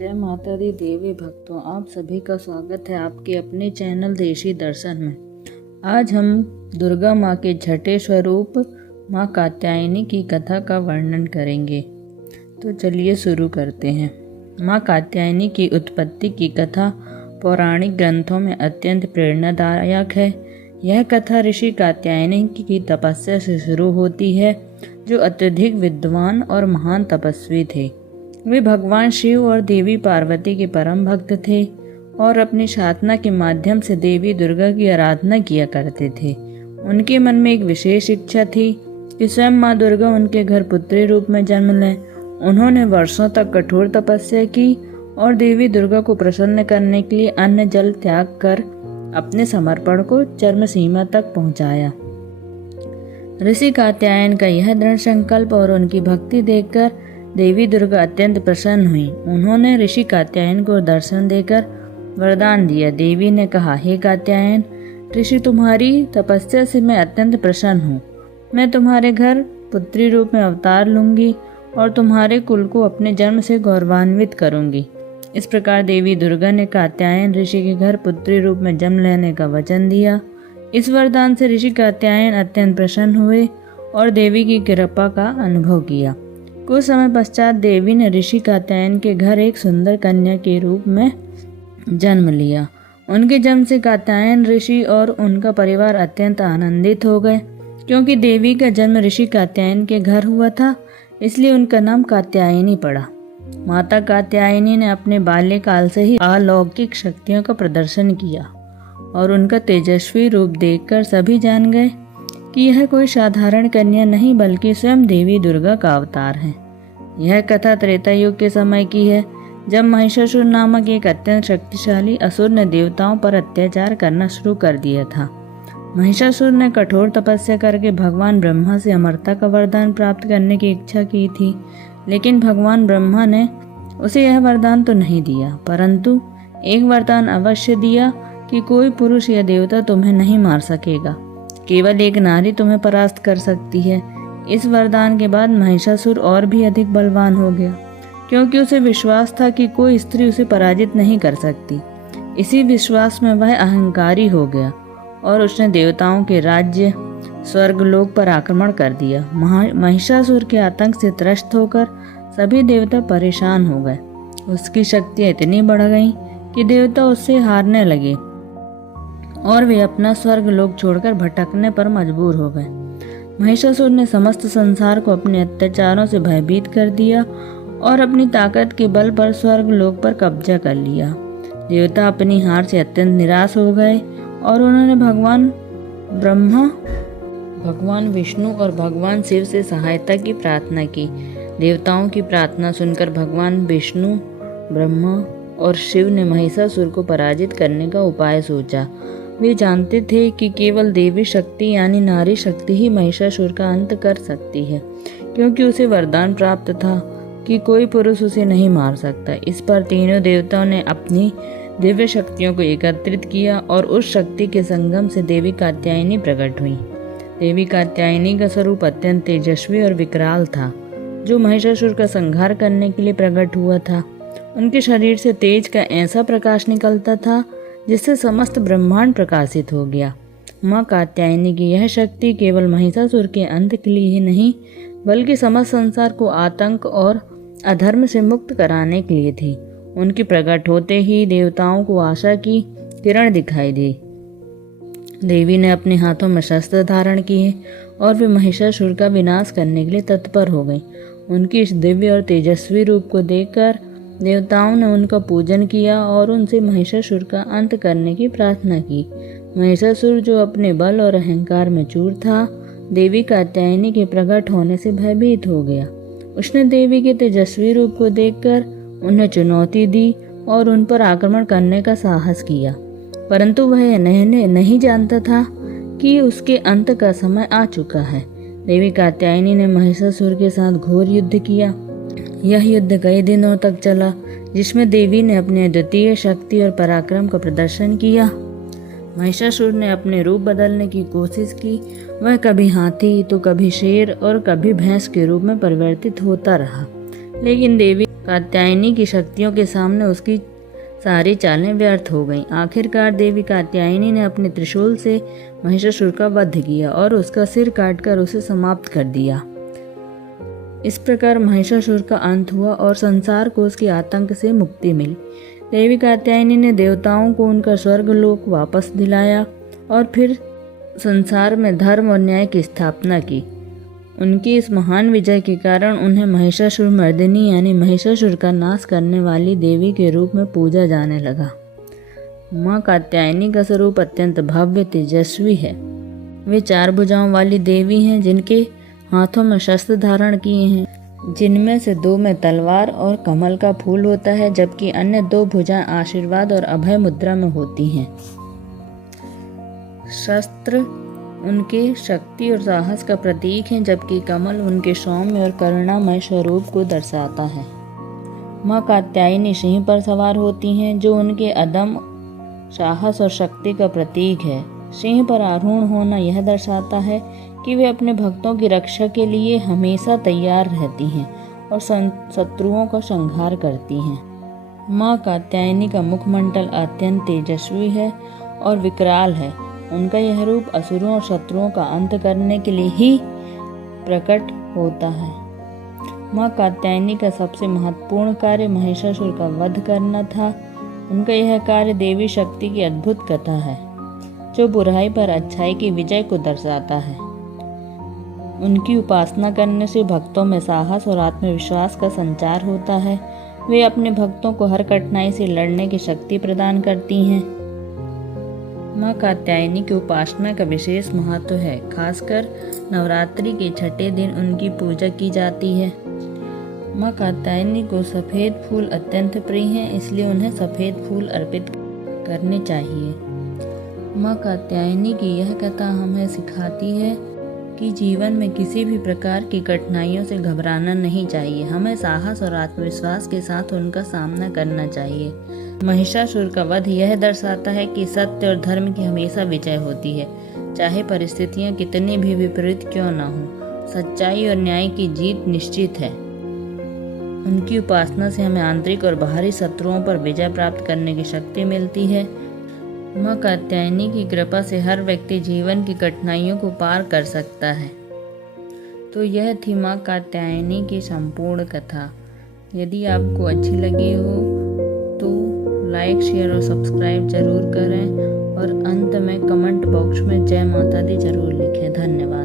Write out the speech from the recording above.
जय माता दी देवी भक्तों, आप सभी का स्वागत है आपके अपने चैनल देशी दर्शन में। आज हम दुर्गा माँ के छठे स्वरूप माँ कात्यायनी की कथा का वर्णन करेंगे। तो चलिए शुरू करते हैं। माँ कात्यायनी की उत्पत्ति की कथा पौराणिक ग्रंथों में अत्यंत प्रेरणादायक है। यह कथा ऋषि कात्यायनी की तपस्या से शुरू होती है, जो अत्यधिक विद्वान और महान तपस्वी थे। वे भगवान शिव और देवी पार्वती के परम भक्त थे और अपनी साधना के माध्यम से देवी दुर्गा की आराधना किया करते थे। उनके मन में एक विशेष इच्छा थी कि स्वयं माँ दुर्गा उनके घर पुत्री रूप में जन्म लें। उन्होंने वर्षों तक कठोर तपस्या की और देवी दुर्गा को प्रसन्न करने के लिए अन्न जल त्याग कर अपने समर्पण को चरम सीमा तक पहुंचाया। ऋषि कात्यायन का यह दृढ़ संकल्प और उनकी भक्ति देखकर देवी दुर्गा अत्यंत प्रसन्न हुई। उन्होंने ऋषि कात्यायन को दर्शन देकर वरदान दिया। देवी ने कहा, हे कात्यायन, ऋषि तुम्हारी तपस्या से मैं अत्यंत प्रसन्न हूँ। मैं तुम्हारे घर पुत्री रूप में अवतार लूंगी और तुम्हारे कुल को अपने जन्म से गौरवान्वित करूंगी। इस प्रकार देवी दुर्गा ने कात्यायन ऋषि के घर पुत्री रूप में जन्म लेने का वचन दिया। इस वरदान से ऋषि कात्यायन अत्यंत प्रसन्न हुए और देवी की कृपा का अनुभव किया। कुछ समय पश्चात देवी ने ऋषि कात्यायन के घर एक सुंदर कन्या के रूप में जन्म लिया। उनके जन्म से कात्यायन ऋषि और उनका परिवार अत्यंत आनंदित हो गए। क्योंकि देवी का जन्म ऋषि कात्यायन के घर हुआ था, इसलिए उनका नाम कात्यायनी पड़ा। माता कात्यायनी ने अपने बाल्यकाल से ही अलौकिक शक्तियों का प्रदर्शन किया और उनका तेजस्वी रूप देखकर सभी जान गए कि यह कोई साधारण कन्या नहीं बल्कि स्वयं देवी दुर्गा का अवतार है। यह कथा त्रेता युग के समय की है, जब महिषासुर नामक एक अत्यंत शक्तिशाली असुर ने देवताओं पर अत्याचार करना शुरू कर दिया था। महिषासुर ने कठोर तपस्या करके भगवान ब्रह्मा से अमरता का वरदान प्राप्त करने की इच्छा की थी, लेकिन भगवान ब्रह्मा ने उसे यह वरदान तो नहीं दिया, परंतु एक वरदान अवश्य दिया कि कोई पुरुष या देवता तुम्हें नहीं मार सकेगा, केवल एक नारी तुम्हें परास्त कर सकती है। इस वरदान के बाद महिषासुर और भी अधिक बलवान हो गया, क्योंकि उसे विश्वास था कि कोई स्त्री उसे पराजित नहीं कर सकती। इसी विश्वास में वह अहंकारी हो गया और उसने देवताओं के राज्य स्वर्गलोक पर आक्रमण कर दिया। महिषासुर के आतंक से त्रस्त होकर सभी देवता परेशान हो गए। उसकी शक्तियाँ इतनी बढ़ गईं कि देवता उससे हारने लगे और वे अपना स्वर्ग लोक छोड़कर भटकने पर मजबूर हो गए। महिषासुर ने समस्त संसार को अपने अत्याचारों से भयभीत कर दिया और अपनी ताकत के बल पर स्वर्ग लोक पर कब्जा कर लिया। देवता अपनी हार से अत्यंत निराश हो गए और उन्होंने भगवान ब्रह्मा, भगवान विष्णु और भगवान शिव से सहायता की प्रार्थना की। देवताओं की प्रार्थना सुनकर भगवान विष्णु, ब्रह्मा और शिव ने महिषासुर को पराजित करने का उपाय सोचा। वे जानते थे कि केवल देवी शक्ति यानी नारी शक्ति ही महिषासुर का अंत कर सकती है, क्योंकि उसे वरदान प्राप्त था कि कोई पुरुष उसे नहीं मार सकता। इस पर तीनों देवताओं ने अपनी दिव्य शक्तियों को एकत्रित किया और उस शक्ति के संगम से देवी कात्यायनी प्रकट हुई। देवी कात्यायनी का स्वरूप अत्यंत तेजस्वी और विकराल था, जो महिषासुर का संहार करने के लिए प्रकट हुआ था। उनके शरीर से तेज का ऐसा प्रकाश निकलता था जिससे समस्त ब्रह्मांड प्रकाशित हो गया। माँ कात्यायनी की यह शक्ति केवल महिषासुर के अंत के लिए ही नहीं, बल्कि समस्त संसार को आतंक और अधर्म से मुक्त कराने के लिए थी। उनकी प्रकट होते ही देवताओं को आशा की किरण दिखाई दी। देवी ने अपने हाथों में शस्त्र धारण किए और वे महिषासुर का विनाश करने के लिए तत्पर हो गई। उनकी इस दिव्य और तेजस्वी रूप को देखकर देवताओं ने उनका पूजन किया और उनसे महिषासुर का अंत करने की प्रार्थना की। महिषासुर, जो अपने बल और अहंकार में चूर था, देवी कात्यायनी के प्रकट होने से भयभीत हो गया। उसने देवी के तेजस्वी रूप को देखकर उन्हें चुनौती दी और उन पर आक्रमण करने का साहस किया, परंतु वह नहीं जानता था कि उसके अंत का समय आ चुका है। देवी कात्यायनी ने महिषासुर के साथ घोर युद्ध किया। यह युद्ध कई दिनों तक चला, जिसमें देवी ने अपनी अद्वितीय शक्ति और पराक्रम का प्रदर्शन किया। महिषासुर ने अपने रूप बदलने की कोशिश की। वह कभी हाथी तो कभी शेर और कभी भैंस के रूप में परिवर्तित होता रहा, लेकिन देवी कात्यायनी की शक्तियों के सामने उसकी सारी चालें व्यर्थ हो गईं। आखिरकार देवी कात्यायनी ने अपने त्रिशूल से महिषासुर का वध किया और उसका सिर काटकर उसे समाप्त कर दिया। इस प्रकार महिषासुर का अंत हुआ और संसार को उसके आतंक से मुक्ति मिली। देवी कात्यायनी ने देवताओं को उनका स्वर्गलोक वापस दिलाया और फिर संसार में धर्म और न्याय की स्थापना की। उनकी इस महान विजय के कारण उन्हें महिषासुर मर्दिनी यानी महिषासुर का नाश करने वाली देवी के रूप में पूजा जाने लगा। माँ कात्यायनी का स्वरूप अत्यंत भव्य तेजस्वी है। वे 4 भुजाओं वाली देवी हैं जिनके हाथों में शस्त्र धारण किए हैं, जिनमें से 2 में तलवार और कमल का फूल होता है, जबकि अन्य 2 भुजाएं आशीर्वाद और अभय मुद्रा में होती हैं। शस्त्र उनके शक्ति और साहस का प्रतीक हैं, जबकि कमल उनके सौम्य और करुणामय स्वरूप को दर्शाता है। माँ कात्यायनी सिंह पर सवार होती हैं, जो उनके अदम्य साहस और शक्ति का प्रतीक है। सिंह पर आरूढ़ होना यह दर्शाता है कि वे अपने भक्तों की रक्षा के लिए हमेशा तैयार रहती हैं और शत्रुओं का संहार करती हैं। माँ कात्यायनी का मुखमंडल अत्यंत तेजस्वी है और विकराल है। उनका यह रूप असुरों और शत्रुओं का अंत करने के लिए ही प्रकट होता है। माँ कात्यायनी का सबसे महत्वपूर्ण कार्य महिषासुर का वध करना था। उनका यह कार्य देवी शक्ति की अद्भुत कथा है, जो बुराई पर अच्छाई की विजय को दर्शाता है। उनकी उपासना करने से भक्तों में साहस और आत्मविश्वास का संचार होता है। वे अपने भक्तों को हर कठिनाई से लड़ने की शक्ति प्रदान करती हैं। माँ कात्यायनी की उपासना का विशेष महत्व है। खासकर नवरात्रि के छठे दिन उनकी पूजा की जाती है। माँ कात्यायनी को सफ़ेद फूल अत्यंत प्रिय हैं, इसलिए उन्हें सफ़ेद फूल अर्पित करने चाहिए। माँ कात्यायनी की यह कथा हमें सिखाती है कि जीवन में किसी भी प्रकार की कठिनाइयों से घबराना नहीं चाहिए। हमें साहस और आत्मविश्वास के साथ उनका सामना करना चाहिए। महिषासुर का वध यह दर्शाता है कि सत्य और धर्म की हमेशा विजय होती है, चाहे परिस्थितियां कितनी भी विपरीत क्यों ना हो। सच्चाई और न्याय की जीत निश्चित है। उनकी उपासना से हमें आंतरिक और बाहरी शत्रुओं पर विजय प्राप्त करने की शक्ति मिलती है। माँ कात्यायनी की कृपा से हर व्यक्ति जीवन की कठिनाइयों को पार कर सकता है। तो यह थी माँ कात्यायनी की संपूर्ण कथा। यदि आपको अच्छी लगी हो तो लाइक, शेयर और सब्सक्राइब जरूर करें और अंत में कमेंट बॉक्स में जय माता दी जरूर लिखें। धन्यवाद।